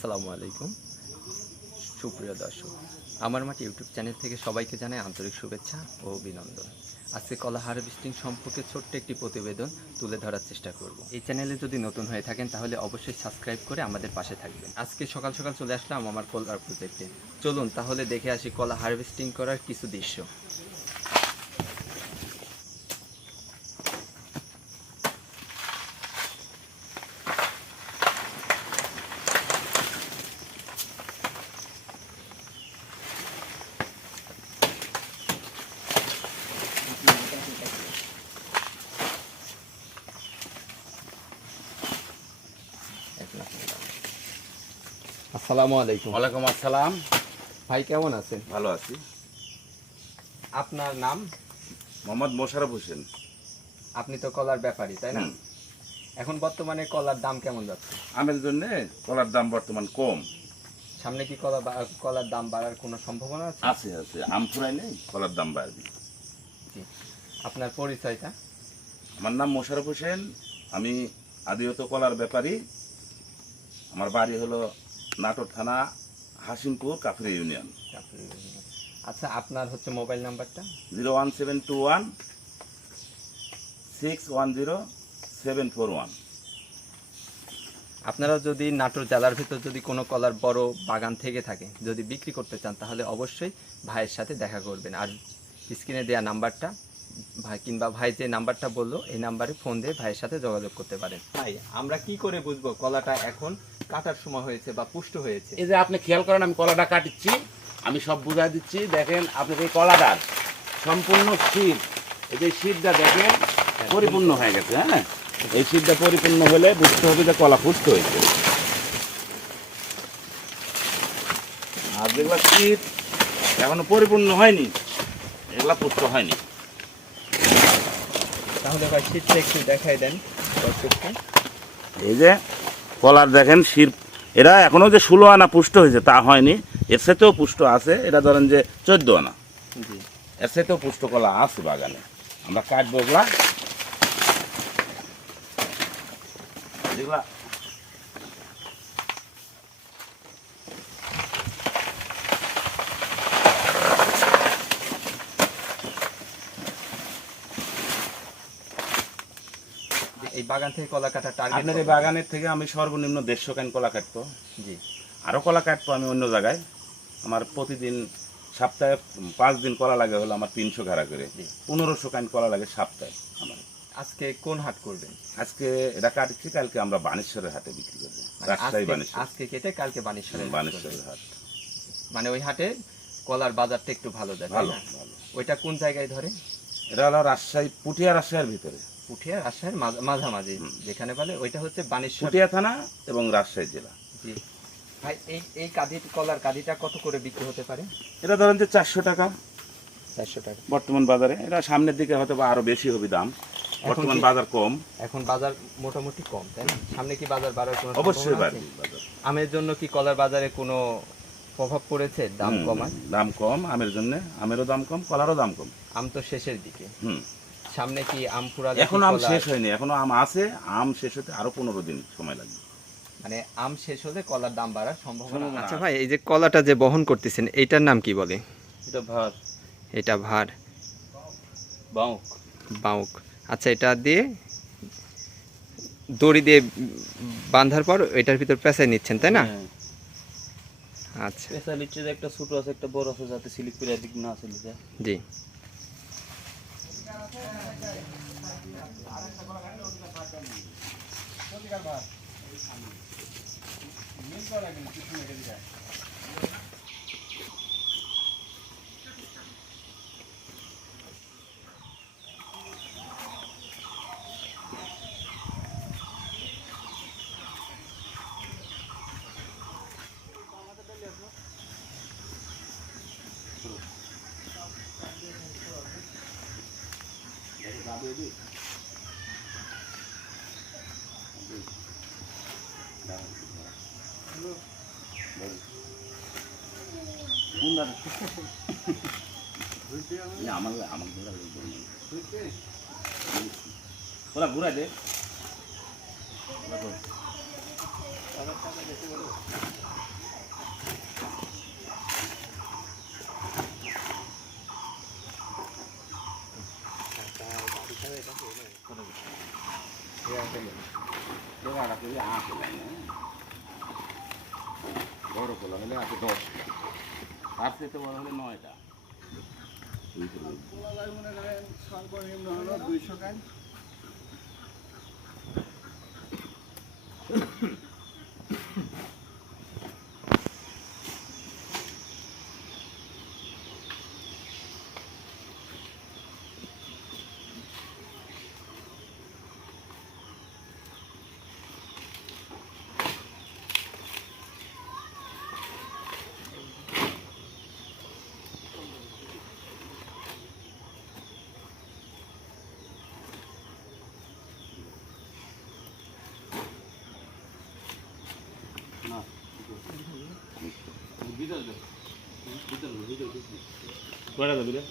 আসসালামু আলাইকুম সুপ্রিয় দর্শক, আমার মাটি ইউটিউব চ্যানেল থেকে সবাইকে জানাই আন্তরিক শুভেচ্ছা ও অভিনন্দন। আজকে কলা হারভেস্টিং সম্পর্কে ছোট্ট একটি প্রতিবেদন তুলে ধরার চেষ্টা করব। এই চ্যানেলে যদি নতুন হয়ে থাকেন তাহলে অবশ্যই সাবস্ক্রাইব করে আমাদের পাশে থাকবেন। আজকে সকাল সকাল চলে আসলাম আমার কলার প্রজেক্টে। চলুন তাহলে দেখে আসি কলা হারভেস্টিং করার কিছু দৃশ্য। আসসালামু আলাইকুম। ওয়ালাইকুম আসসালাম। ভাই কেমন আছেন? ভালো আছি। আপনার নাম? মোহাম্মদ মোশাররফ হোসেন। আপনি তো কলার ব্যাপারী, তাই না? এখন বর্তমানে কলার দাম কেমন যাচ্ছে? আমের জন্য কলার দাম বর্তমান কম। সামনে কি কলার দাম বাড়ার কোনো সম্ভাবনা আছে? আছে আছে, আম ফুরাই নেই, কলার দাম বাড়বে। জি। আপনার পরিচয়টা? আমার নাম মোশাররফ হোসেন, আমি আদিলত কলার ব্যাপারী। আমার বাড়ি হলো নাটোর থানা, হাসিমপুর, কাফরি ইউনিয়ন। আচ্ছা, আপনার হচ্ছে মোবাইল নাম্বারটা? 01721 610 741। আপনারা যদি নাটোর জেলার ভিতর যদি কোনো কলার বড় বাগান থেকে থাকে, যদি বিক্রি করতে চান, তাহলে অবশ্যই ভাইয়ের সাথে দেখা করবেন। আর স্ক্রিনে দেওয়া নাম্বারটা ভাই যে নাম্বারটা বললো, এই নাম্বারে ফোন দিয়ে ভাইয়ের সাথে যোগাযোগ করতে পারেন। ভাই, আমরা কি করে বুঝবো কলাটা এখন কাটার সময় হয়েছে বা পুষ্ট হয়েছে? এই যে আপনি খেয়াল করেন, আমি কলাটা কাটিচ্ছি, আমি সব বুঝাই দিচ্ছি। দেখেন আপনার এই কলাটার সম্পূর্ণ শীত, এই যে শীতটা দেখেন পরিপূর্ণ হয়ে গেছে। হ্যাঁ, এই শীতটা পরিপূর্ণ হলে বুঝতে হবে যে কলা পুষ্ট হয়েছে। আর যেগুলো শীত এখনো পরিপূর্ণ হয়নি, এগুলা পুষ্ট হয়নি। তাহলে ভাই শীতটা একটু দেখাই দেন দর্শককে। এই যে কলার দেখেন শীত, এরা এখনো যে 16 আনা পুষ্ট হয়েছে তা হয়নি, এর সাথেও পুষ্ট আছে। এটা ধরেন যে 14 আনা, জি, এর সাথেও পুষ্ট কলা আছে বাগানে। আমরা কাটবো ওগুলা, যেগুলা এই বাগান থেকে কলা কাটার টার্গেট? আপনার এই বাগানের থেকে আমি সর্বনিম্ন 150 ক্যান কলা কাটবো। জি। আরও কলা কাটবো আমি অন্য জায়গায়। আমার প্রতিদিন সপ্তাহে 5 দিন কলা লাগে হলো আমার 300 ঘাড়া করে। 1500 ক্যান কলা লাগে সপ্তাহে আমার। আজকে কোন হাট করবেন? আজকে এটা কাটছি, কালকে আমরা বানেশ্বরের হাটে বিক্রি করবো। রাজশাহী বানেশ্বর। আজকে কেটে কালকে বানেশ্বরের হাট। মানে ওই হাটে কলার বাজারটা একটু ভালো যায়? ভালো ভালো। ওইটা কোন জায়গায় ধরে? এটা হলো রাজশাহী, পুঠিয়া রাজশাহীর ভিতরে। পুঠিয়া রাজশাহীর মাঝামাঝি যেখানে বলে, ওইটা হচ্ছে বানেশ্বর। পুঠিয়া থানা এবং রাজশাহী জেলা। জি ভাই, এই কলার কাঁদিটা কত করে বিক্রি হতে পারে? এটা ধরেন যে 400 টাকা 400 টাকা বর্তমান বাজারে। এটা সামনের দিকে হয়তো বা আরো বেশি হবে দাম, বর্তমান বাজার কম। এখন বাজার মোটামুটি কম, তাই না? সামনে কি বাজার বাড়ার কোনো? অবশ্যই বাড়বে বাজার। আমের জন্য কি কলার বাজারে কোনো প্রভাব পড়েছে দাম কমার? দাম কম আমের জন্য, আমেরও দাম কম, কলারও দাম কম। আম তো শেষের দিকে। সামনে কি আম পুরা? এখন আম শেষ হয়নি, এখনো আম আছে। আম শেষ হতে আরো 15 দিন সময় লাগবে। মানে আম শেষ হলে কলার দাম বাড়ার সম্ভাবনা। আচ্ছা ভাই, এই যে কলাটা যে বহন করতেছেন, এইটার নাম কি বলে? এটা ভার। এটা ভার, বাউক। বাউক। আচ্ছা, এটা দিয়ে দড়ি দিয়ে বাঁধার পর এটার ভিতর পেঁচাই নিচ্ছেন, তাই না? আচ্ছা, পেঁচা লিচে একটা ছোট আছে, একটা বড় আছে, যাতে স্লিপ করে দিক না চলে যায়। জি। ওরা ঘুরা দে। বড় কলা হলে আছে 10টা, তার থেকে বড় হলে 9টা। সর্বনিম্ন হলো 200 কান। কয়টা দেবে?